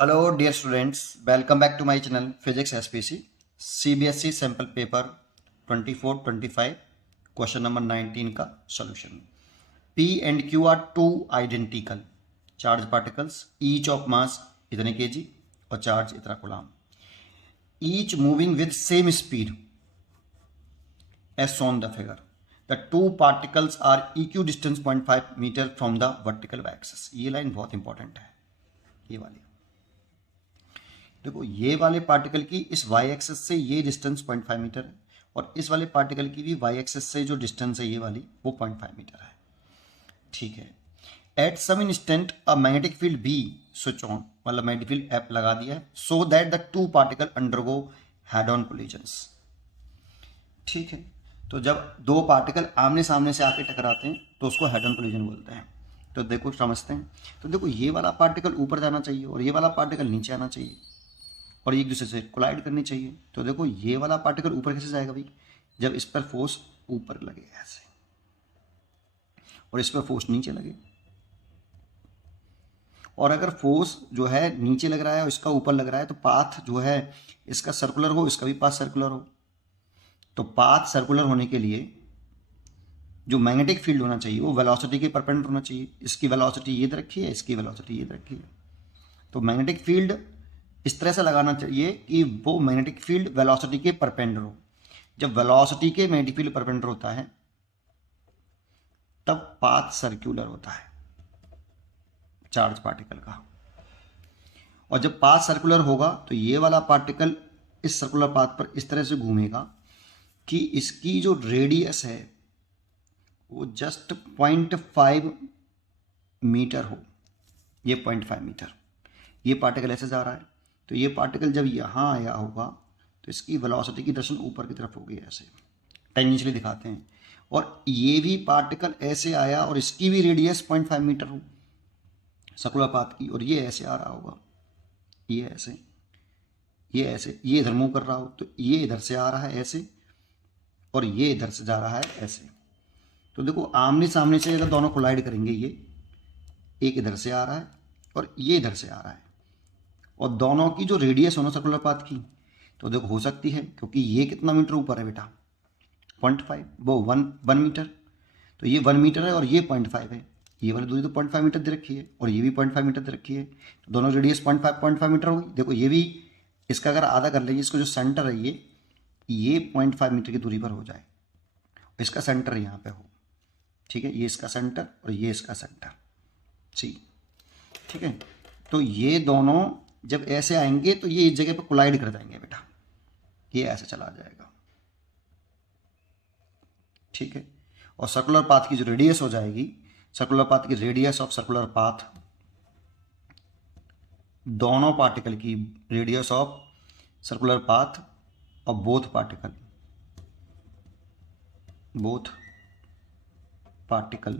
Hello dear students, welcome back to my channel Physics SPC CBSE sample paper 24-25 question number 19 का solution. P and Q are two identical charged particles, each of mass इतने kg और charge इतना coulomb, each moving with same speed as shown the figure. The two particles are equidistant 0.5 meter from the vertical axis. ये line बहुत important है, ये वाली देखो, ये वाले पार्टिकल की इस y एक्सेस से ये डिस्टेंस 0.5 मीटर है और इस वाले पार्टिकल की भी y एक्सेस से जो डिस्टेंस है ये वाली वो 0.5 मीटर है। ठीक है, at some instant a magnetic field B switch on, मतलब मैग्नेटिक फील्ड एप लगा दिया है, so that the two particle undergo head on collisions. ठीक है, तो जब दो पार्टिकल आमने सामने से आके टकराते हैं तो उसको हेड ऑन कोलिजन बोलते हैं। तो देखो समझते हैं, तो देखो ये वाला पार्टिकल ऊपर जाना चाहिए और ये वाला पार्टिकल नीचे आना चाहिए और एक दूसरे से कोलाइड करनी चाहिए। तो देखो ये वाला पार्टिकल ऊपर कैसे जाएगा भाई, जब इस पर फोर्स ऊपर लगे ऐसे और इस पर फोर्स नीचे लगे, और अगर फोर्स जो है नीचे लग रहा है और इसका ऊपर लग रहा है तो पाथ जो है इसका सर्कुलर हो, इसका भी पाथ सर्कुलर हो। तो पाथ सर्कुलर होने के लिए जो मैग्नेटिक फील्ड होना चाहिए वो वेलोसिटी के परपेंडिकुलर होना चाहिए। इसकी वेलोसिटी ये रखी है, इसकी वेलोसिटी ये रखी है। तो मैग्नेटिक फील्ड इस तरह से लगाना चाहिए कि वो मैग्नेटिक फील्ड वेलोसिटी के परपेंडिकुलर हो। जब वेलोसिटी के मैग्नेटिक फील्ड परपेंडिकुलर होता है तब पाथ सर्कुलर होता है चार्ज पार्टिकल का, और जब पाथ सर्कुलर होगा तो ये वाला पार्टिकल इस सर्कुलर पाथ पर इस तरह से घूमेगा कि इसकी जो रेडियस है वो जस्ट 0.5 मीटर हो। ये 0.5 मीटर, ये पार्टिकल ऐसे जा रहा है, तो ये पार्टिकल जब यहाँ आया होगा तो इसकी वेलोसिटी की डायरेक्शन ऊपर की तरफ होगी, ऐसे टेंजेंशियली दिखाते हैं। और ये भी पार्टिकल ऐसे आया और इसकी भी रेडियस 0.5 मीटर हो सर्कुलर पाथ की, और ये ऐसे आ रहा होगा, ये ऐसे, ये ऐसे, ये इधर मूव कर रहा हो, तो ये इधर से आ रहा है ऐसे और ये इधर से जा रहा है ऐसे। तो देखो आमने सामने से अगर दोनों कोलाइड करेंगे, ये एक इधर से आ रहा है और ये इधर से आ रहा है, और दोनों की जो रेडियस हो ना सर्कुलर पाथ की, तो देखो हो सकती है, क्योंकि ये कितना मीटर ऊपर है बेटा 0.5, वो 1 मीटर, तो ये 1 मीटर है और ये 0.5 है। ये वाली दूरी तो 0.5 मीटर दे रखी है और ये भी 0.5 मीटर दे रखी है, तो दोनों रेडियस 0.5 मीटर होगी। देखो ये भी, इसका अगर आधा कर लीजिए, इसको जो सेंटर है ये 0.5 मीटर की दूरी पर हो जाए, इसका सेंटर यहाँ पे हो। ठीक है, ये इसका सेंटर और ये इसका सेंटर, ठीक है। तो ये दोनों जब ऐसे आएंगे तो ये इस जगह पर कोलाइड कर जाएंगे बेटा, ये ऐसे चला जाएगा। ठीक है, और सर्कुलर पाथ की जो रेडियस हो जाएगी, सर्कुलर पाथ की रेडियस ऑफ सर्कुलर पाथ, दोनों पार्टिकल की radius of circular path of both particle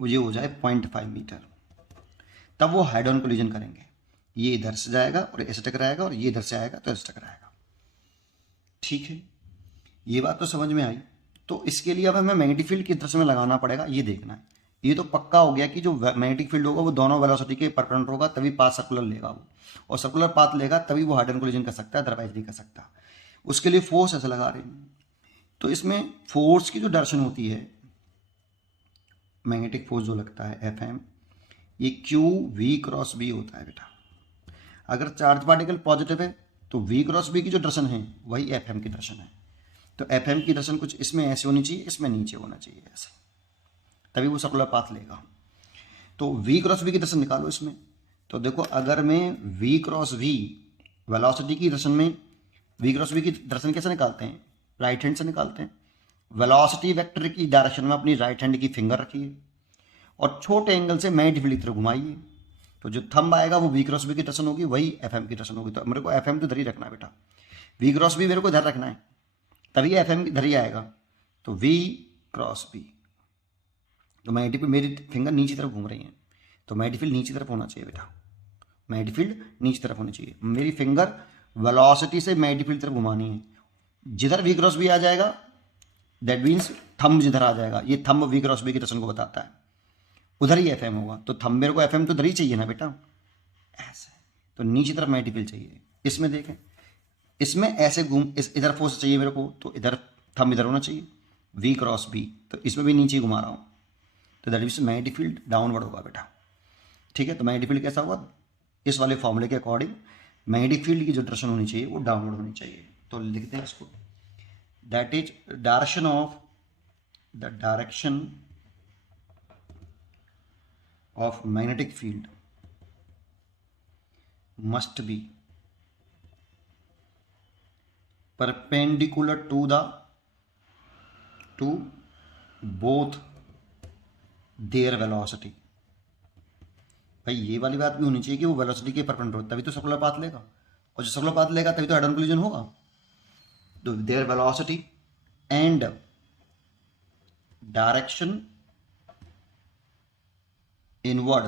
ये हो जाए 0.5 मीटर, तब वो हेड ऑन कोलिजन करेंगे। ये इधर से जाएगा और ऐसे टकराएगा और ये इधर से आएगा तो ऐसे टकराएगा। ठीक है, ये बात तो समझ में आई। तो इसके लिए अब हमें मैग्नेटिक फील्ड किस दिशा में लगाना पड़ेगा ये देखना है। ये तो पक्का हो गया कि जो मैग्नेटिक फील्ड होगा वो दोनों वेलोसिटी के परपेंडिकुलर होगा, तभी पाथ सर्कुलर लेगा वो, और सर्कुलर पाथ लेगा तभी वो हेड ऑन कोलिजन कर सकता है, अदरवाइज नहीं कर सकता। उसके लिए फोर्स ऐसे लगा रहे हैं। तो इसमें फोर्स की जो डायरेक्शन होती है, मैग्नेटिक फोर्स जो लगता है Fm, ये Q V क्रॉस B होता है बेटा। अगर चार्ज पार्टिकल पॉजिटिव है तो V क्रॉस B की जो डायरेक्शन है वही Fm की डायरेक्शन है। तो Fm की डायरेक्शन कुछ इसमें ऐसे होनी चाहिए, इसमें नीचे होना चाहिए ऐसे, तभी वो सर्कुलर पाथ लेगा। तो V क्रॉस B की डायरेक्शन निकालो इसमें। तो देखो अगर मैं V क्रॉस V वेलोसिटी की डायरेक्शन में V क्रॉस B की डायरेक्शन कैसे निकालते हैं, राइट हैंड से निकालते हैं। वेलोसिटी वेक्टर की डायरेक्शन में अपनी राइट हैंड की फिंगर रखिए और छोटे एंगल से मैग्नेटिक फील्ड की तरफ घुमाइए, तो जो थंब आएगा वो V क्रॉस B की डायरेक्शन होगी, वही Fm की डायरेक्शन होगी। तो मेरे को Fm तो इधर ही रखना है बेटा, V क्रॉस B मेरे को इधर रखना है, तभी Fm इधर ही आएगा। तो V क्रॉस B, तो मैग्नेटिक फील्ड, मेरी फिंगर नीचे तरफ घूम रही है तो मैग्नेटिक फील्ड नीचे तरफ होना चाहिए बेटा, मैग्नेटिक फील्ड नीचे तरफ होनी चाहिए। मेरी फिंगर वेलोसिटी से मैग्नेटिक फील्ड तरफ घुमानी है, जिधर V क्रॉस B आ जाएगा दैट मीन्स थंब जिधर आ जाएगा, ये थंब V क्रॉस B की डायरेक्शन को बताता है, उधर ही Fm होगा। तो थंब मेरे को Fm तो इधर ही चाहिए ना बेटा, ऐसे, तो नीचे तरफ मैग्नेटिक फील्ड चाहिए। इसमें देखें, इसमें ऐसे घूम, इस इधर फोर्स चाहिए मेरे को, तो इधर थंब इधर होना चाहिए, V क्रॉस B, तो इसमें भी नीचे घुमा रहा हूँ, तो that means magnetic field downward होगा बेटा। ठीक है, तो मैग्नेटिक फील्ड कैसा होगा, इस वाले फॉर्मूले के अकॉर्डिंग मैग्नेटिक फील्ड की जो डायरेक्शन होनी चाहिए वो डाउनवर्ड होनी चाहिए। तो लिखते हैं इसको, that is direction of magnetic field must be perpendicular to both their velocity। भाई ये वाली बात भी होनी चाहिए कि वो वेलोसिटी के परपेंडिकुलर, तभी तो सर्कुलर पाथ लेगा, और जो सर्कुलर पाथ लेगा तभी तो हेड ऑन कोलिजन होगा। तो their velocity and direction inward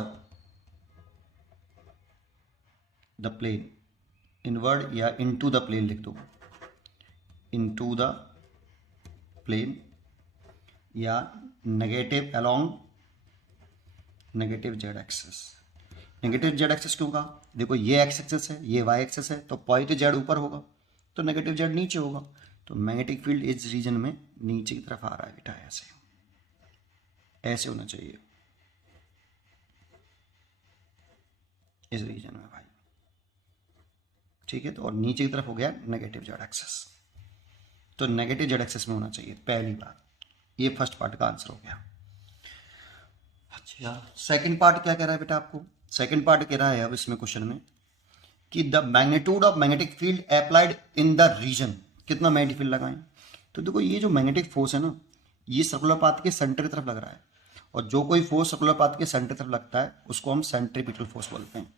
the plane, inward या इनटू द प्लेन लिख दो, इनटू द प्लेन, या negative along negative z axis. Negative z axis क्यों कहा, देखो ये एक्स एक्सिस है, ये वाई एक्सिस है, तो पॉजिटिव जेड ऊपर होगा तो नेगेटिव जेड नीचे होगा, तो मैग्नेटिक फील्ड इस रीजन में नीचे की तरफ आ रहा है बेटा, ऐसे होना चाहिए इस रीजन में भाई। ठीक है, तो और नीचे की तरफ हो गया नेगेटिव जेड एक्सिस, तो नेगेटिव जेड एक्सिस में होना चाहिए, पहली बात। ये फर्स्ट पार्ट का आंसर हो गया। अच्छा, सेकंड पार्ट क्या कह रहा है बेटा आपको, सेकंड पार्ट कह रहा है अब इसमें क्वेश्चन में कि the magnitude of magnetic field applied in the region, कितना मैग्नेटिक फील्ड लगाएं। तो देखो ये जो मैग्नेटिक फोर्स है ना, ये सर्कुलर पाथ के सेंटर की तरफ लग रहा है, और जो कोई फोर्स सर्कुलर पाथ के सेंटर की तरफ लगता है उसको हम सेंट्रीपिटल फोर्स बोलते हैं।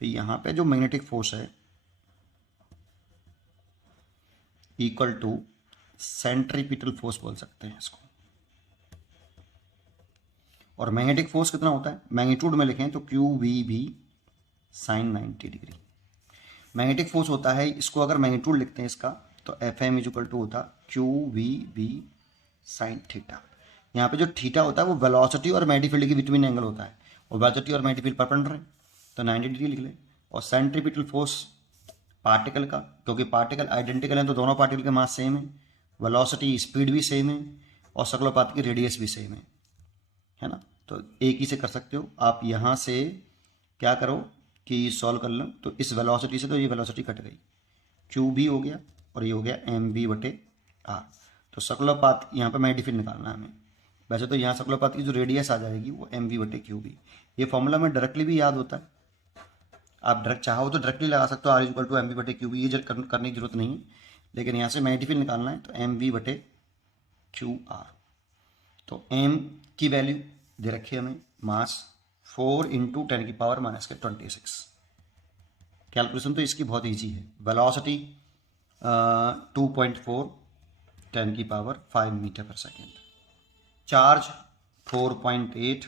तो यहाँ पे जो मैग्नेटिक फोर्स है इक्वल टू सेंट्रीपिटल फोर्स बोल सकते हैं इसको। और मैग्नेटिक फोर्स कितना होता है, मैग्नीट्यूड में लिखें तो QVB sin 90 degree magnetic force होता है। इसको अगर मैग्नीट्यूड लिखते हैं इसका तो FM इज इक्वल टू होता QVB sin थीटा। यहाँ पे जो थीटा होता है वो वेलोसिटी और मैग्नेटिक फील्ड के बिटवीन एंगल होता है, और वेलोसिटी और मैग्नेटिक फील्ड परपेंडिकुलर है तो 90 डिग्री लिख ले। और सेंट्रीपिटल फोर्स पार्टिकल का, क्योंकि पार्टिकल आइडेंटिकल है तो दोनों पार्टिकल के मास सेम है, वेलोसिटी स्पीड भी सेम है, और सर्कुलर पाथ की रेडियस भी सेम है ना। तो एक ही से कर सकते हो आप, यहाँ से क्या करो कि सॉल्व कर लो, तो इस वेलोसिटी से तो ये वेलोसिटी कट गई, QB हो गया और ये हो गया MV/R। तो सर्कुलर पाथ यहाँ पे मैग्नेटिक फील्ड निकालना है हमें। वैसे तो यहाँ सर्कुलर पाथ की जो रेडियस आ जाएगी वो MV/QB। ये फॉर्मूला में डायरेक्टली भी याद होता है, आप डायरेक्ट चाहो तो डायरेक्टली लगा सकते हो, R इक्वल टू MV/QB, ये करने की जरूरत नहीं है, लेकिन यहाँ से मैग्नेटिक फील्ड निकालना है तो MV/QR। तो M की वैल्यू दे रखी है हमें, मास 4 × 10⁻⁻26। कैलकुलेशन तो इसकी बहुत इजी है। वेलोसिटी 2.4 10⁵ मीटर/सेकेंड। चार्ज 4.8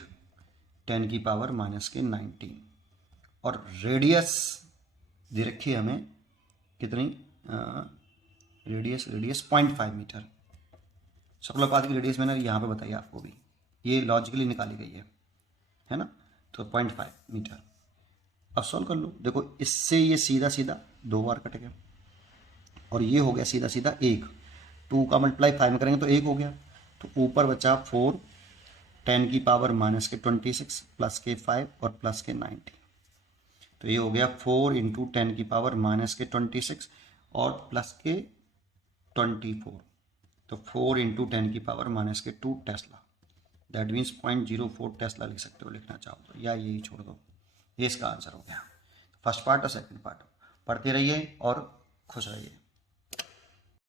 10⁻⁻19। और रेडियस दे रखी है हमें कितनी, रेडियस 0.5 मीटर। सर्कुलर पाथ की रेडियस मैंने यहाँ पे बताई आपको भी, ये लॉजिकली निकाली गई है ना, तो 0.5 मीटर। अब सॉल्व कर लो, देखो इससे ये सीधा सीधा 2 बार कट गया, और ये हो गया सीधा सीधा 1, 2 का मल्टीप्लाई 5 में करेंगे तो 1 हो गया, तो ऊपर बचा 4 10⁻⁻26 प्लस के 5 और प्लस के 90, तो ये हो गया 4 × 10⁻⁻26 और प्लस के 24, तो 4 × 10⁻⁻2 टेस्ला। दैट मीन्स 0.04 टेस्ला लिख सकते हो, लिखना चाहो तो, या यही छोड़ दो। ये इसका आंसर हो गया। फर्स्ट पार्ट और सेकंड पार्ट पढ़ते रहिए और खुश रहिए।